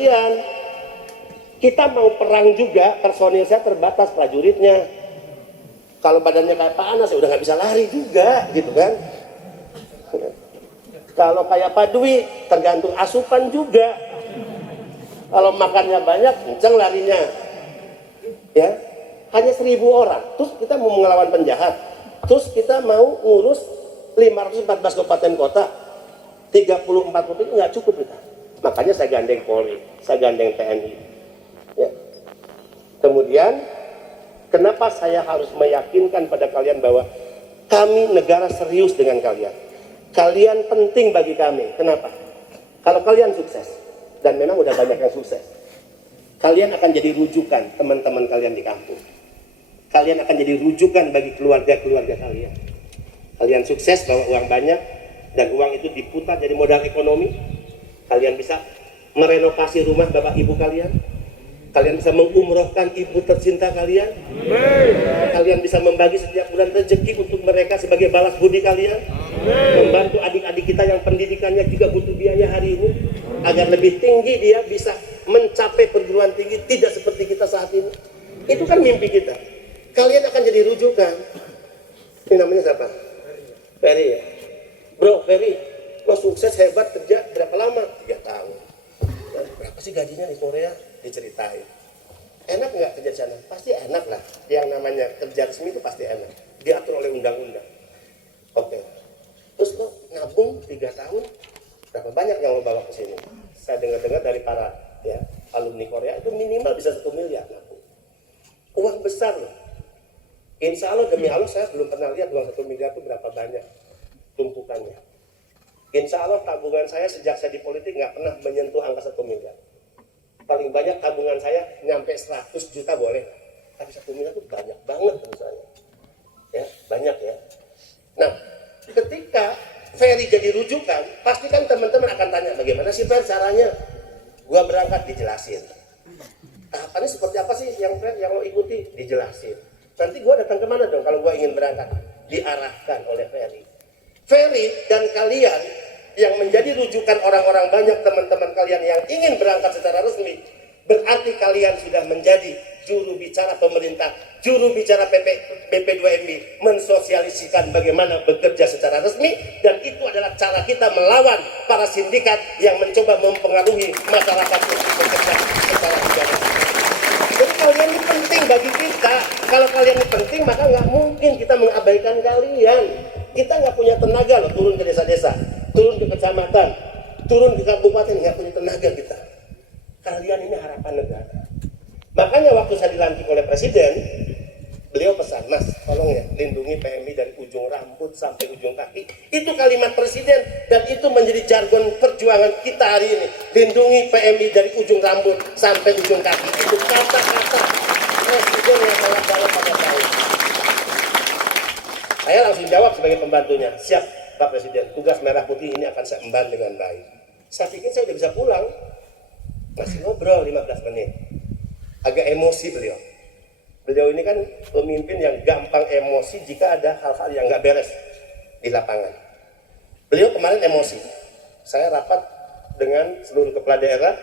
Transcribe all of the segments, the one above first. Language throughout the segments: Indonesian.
kalian. Kita mau perang juga, personil saya terbatas prajuritnya. Kalau badannya kayak Pak Anas, ya udah nggak bisa lari juga, gitu kan. Kalau kayak Pak Dwi, tergantung asupan juga. Kalau makannya banyak, kencang larinya. Ya, hanya 1.000 orang. Terus kita mau melawan penjahat. Terus kita mau ngurus 514 kabupaten kota, 34 provinsi, nggak cukup kita. Makanya saya gandeng Polri, saya gandeng TNI. Ya. Kemudian, kenapa saya harus meyakinkan pada kalian bahwa kami negara serius dengan kalian. Kalian penting bagi kami. Kenapa? Kalau kalian sukses, dan memang udah banyak yang sukses, kalian akan jadi rujukan teman-teman kalian di kampung. Kalian akan jadi rujukan bagi keluarga-keluarga kalian. Kalian sukses, bawa uang banyak, dan uang itu diputar jadi modal ekonomi. Kalian bisa merenovasi rumah bapak ibu kalian. Kalian bisa mengumrohkan ibu tercinta kalian. Kalian bisa membagi setiap bulan rezeki untuk mereka sebagai balas budi kalian. Membantu adik-adik kita yang pendidikannya juga butuh biaya hari ini, agar lebih tinggi dia bisa mencapai perguruan tinggi, tidak seperti kita saat ini. Itu kan mimpi kita. Kalian akan jadi rujukan. Ini namanya siapa? Ferry ya. Bro, Ferry, lo sukses hebat kerja berapa lama? 3 tahun. Berapa sih gajinya di Korea? Diceritain. Enak nggak kerja di sana? Pasti enak lah. Yang namanya kerja resmi itu pasti enak. Diatur oleh undang-undang. Oke. Terus lo nabung 3 tahun, berapa banyak yang lo bawa ke sini? Saya dengar-dengar dari para alumni Korea itu minimal bisa 1 miliar nabung. Uang besar loh. Insya Allah demi Allah saya belum pernah lihat uang 1 miliar itu berapa banyak tumpukannya. Insya Allah tabungan saya sejak saya di politik nggak pernah menyentuh angka 1 miliar. Paling banyak tabungan saya nyampe 100 juta boleh. Tapi 1 miliar itu banyak banget menurut saya. Ya, banyak ya. Nah, ketika Ferry jadi rujukan, pasti kan teman-teman akan tanya, bagaimana sih Ferry caranya? Gua berangkat, dijelasin. Tahapannya seperti apa sih yang lo ikuti? Dijelasin. Nanti gua datang kemana dong kalau gua ingin berangkat? Diarahkan oleh Ferry. Ferry dan kalian yang menjadi rujukan orang-orang banyak teman-teman kalian yang ingin berangkat secara resmi, berarti kalian sudah menjadi juru bicara pemerintah, juru bicara BP2MI, mensosialisikan bagaimana bekerja secara resmi, dan itu adalah cara kita melawan para sindikat yang mencoba mempengaruhi masyarakat untuk bekerja secara pidana. Jadi kalian ini penting bagi kita. Kalau kalian ini penting, maka nggak mungkin kita mengabaikan kalian. Kita nggak punya tenaga loh turun ke desa-desa, turun ke kecamatan, turun ke kabupaten, nggak punya tenaga kita. Kalian ini harapan negara. Makanya waktu saya dilantik oleh Presiden, beliau pesan, Mas, tolong ya lindungi PMI dari ujung rambut sampai ujung kaki. Itu kalimat Presiden dan itu menjadi jargon perjuangan kita hari ini. Lindungi PMI dari ujung rambut sampai ujung kaki. Itu kata-kata Presiden yang bolak-balik pada saya. Saya langsung jawab sebagai pembantunya, siap Pak Presiden, tugas merah putih ini akan saya emban dengan baik. Saya pikir saya udah bisa pulang, masih ngobrol 15 menit. Agak emosi beliau. Beliau ini kan pemimpin yang gampang emosi jika ada hal-hal yang nggak beres di lapangan. Beliau kemarin emosi. Saya rapat dengan seluruh kepala daerah,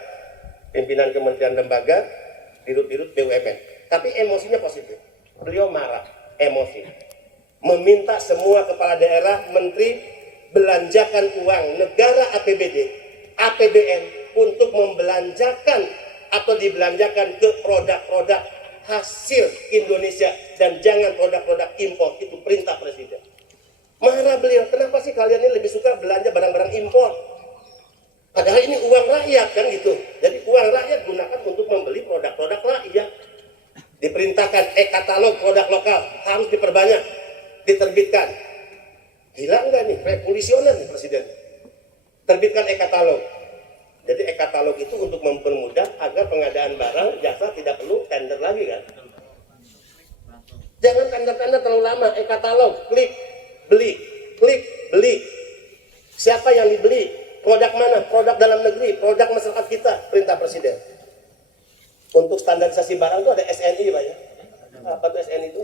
pimpinan kementerian lembaga, dirut-dirut BUMN. Tapi emosinya positif. Beliau marah, emosi. Meminta semua kepala daerah, menteri, belanjakan uang negara APBD, APBN untuk membelanjakan atau dibelanjakan ke produk-produk hasil Indonesia dan jangan produk-produk impor. Itu perintah Presiden. Marah beliau, kenapa sih kalian ini lebih suka belanja barang-barang impor? Padahal ini uang rakyat kan gitu. Jadi uang rakyat gunakan untuk membeli produk-produk rakyat. Diperintahkan e-katalog produk lokal harus diperbanyak, diterbitkan. Gila enggak nih, revolusioner nih Presiden. Terbitkan e-katalog. Jadi e-katalog itu untuk mempermudah agar pengadaan barang jasa tidak perlu tender lagi kan. Jangan tender-tender terlalu lama, e-katalog, klik, beli, klik, beli. Siapa yang dibeli? Produk mana? Produk dalam negeri, produk masyarakat kita, perintah Presiden. Untuk standarisasi barang itu ada SNI Pak ya. Apa tuh SNI itu?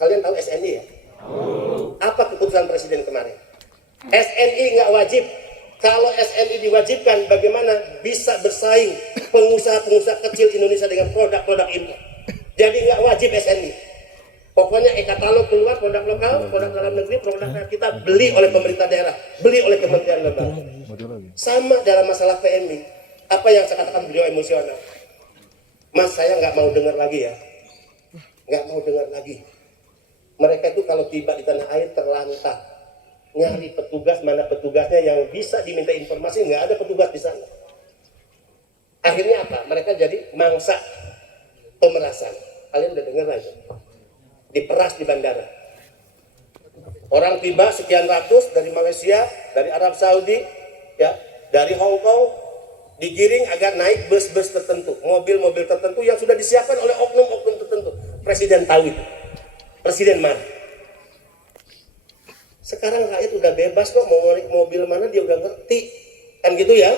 Kalian tahu SNI ya? Apa keputusan Presiden kemarin? SNI nggak wajib Kalau SNI diwajibkan, bagaimana bisa bersaing pengusaha-pengusaha kecil Indonesia dengan produk-produk impor? Jadi nggak wajib SNI. Pokoknya e-katalog keluar, produk lokal, produk dalam negeri, produk kita beli oleh pemerintah daerah, beli oleh kementerian lembaga. Sama dalam masalah PMI. Apa yang saya katakan beliau emosional. Mas, saya nggak mau dengar lagi ya. Nggak mau dengar lagi. Mereka itu kalau tiba di tanah air terlantar. Nyari petugas, mana petugasnya yang bisa diminta informasi, nggak ada petugas di sana. Akhirnya apa? Mereka jadi mangsa pemerasan. Kalian udah dengar aja. Diperas di bandara. Orang tiba sekian ratus dari Malaysia, dari Arab Saudi, ya, dari Hong Kong, digiring agar naik bus-bus tertentu, mobil-mobil tertentu yang sudah disiapkan oleh oknum-oknum tertentu. Presiden tahu itu. Presiden marah. Sekarang rakyat udah bebas kok, mau naik mobil mana dia udah ngerti, kan gitu ya.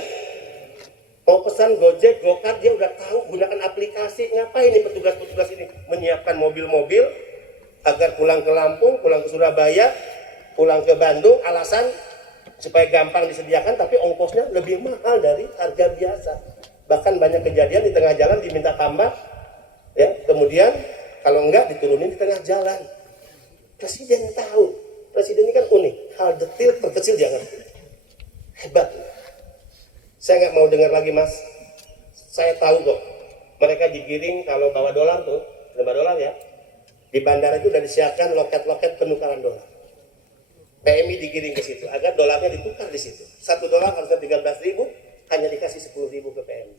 Mau pesan Gojek, Gokar dia udah tahu, gunakan aplikasi. Ngapain nih petugas-petugas ini menyiapkan mobil-mobil agar pulang ke Lampung, pulang ke Surabaya, pulang ke Bandung, alasan supaya gampang disediakan, tapi ongkosnya lebih mahal dari harga biasa. Bahkan banyak kejadian di tengah jalan diminta tambah, ya, kemudian kalau enggak diturunin di tengah jalan. Presiden tahu. Presiden ini kan unik, hal detil terkecil dia ngerti. Hebat. Saya nggak mau dengar lagi, Mas. Saya tahu kok. Mereka digiring kalau bawa dolar tuh, bawa dolar ya. Di bandara itu udah disiapkan loket-loket penukaran dolar. PMI digiring ke situ agar dolarnya ditukar di situ. 1 dolar harusnya 13.000, hanya dikasih 10.000 ke PMI.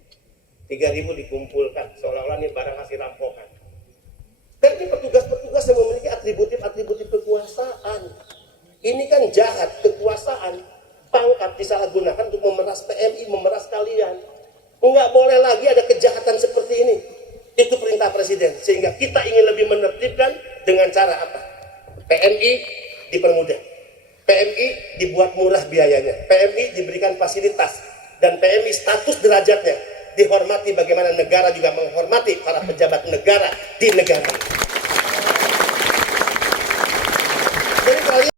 3.000 dikumpulkan, seolah-olah ini barang hasil rampokan. Dan ini petugas-petugas yang memiliki atributif kekuasaan. Ini kan jahat, kekuasaan, pangkat disalahgunakan untuk memeras PMI, memeras kalian. Enggak boleh lagi ada kejahatan seperti ini. Itu perintah Presiden. Sehingga kita ingin lebih menertibkan dengan cara apa? PMI dipermudah. PMI dibuat murah biayanya. PMI diberikan fasilitas. Dan PMI status derajatnya dihormati, bagaimana negara juga menghormati para pejabat negara di negara. Jadi kalian